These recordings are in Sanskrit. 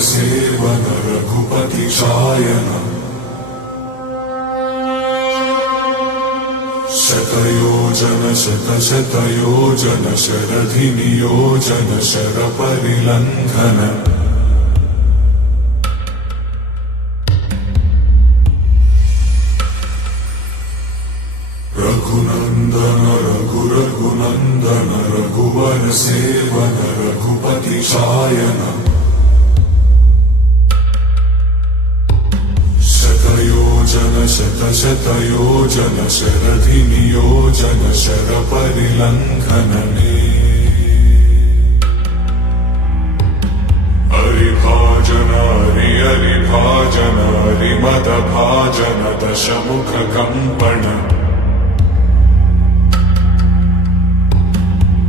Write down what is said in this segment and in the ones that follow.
सेवन रघुपति शायन शतयोजन शतशतयोजन शरधि नियोजन शरपरिलङ्घन रघुनन्दन रघुनन्दन रघुवर सेवन रघुपति शायन शतयोजन शतशतयोजन शरधि नियोजन शरपरिलङ्घनने हरिभाजन हरिभाजन हरिमदभाजन दशमुख कम्पण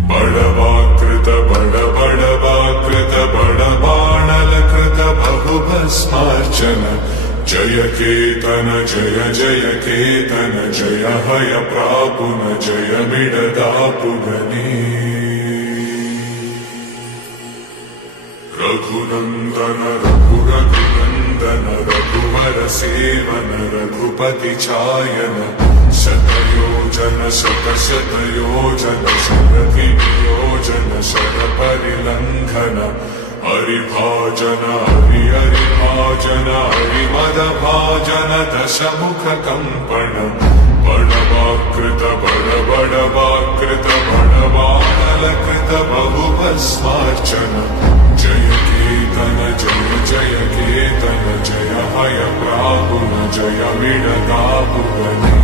बड़वाकृत बड़वाकृत बड़बाणलकृत बहुभस्मार्चन जय केतन जय जय केतन जय हय प्रापुन जय मिडदापुगने रघुनन्दन रघुनन्दन रघुवर सेवन रघुपति चायन शतयोजन शतशतयोजन शरधि नियोजन शरपरिलङ्घन हरिभाजन हरिभाजन हरिमदभाजन दशमुख कम्पण बड़वाकृत बड़वाकृत बड़बाणलकृत बहुभस्मार्चन जय केतन जय जय केतन जय हय प्रापुन जय मिडदापुगने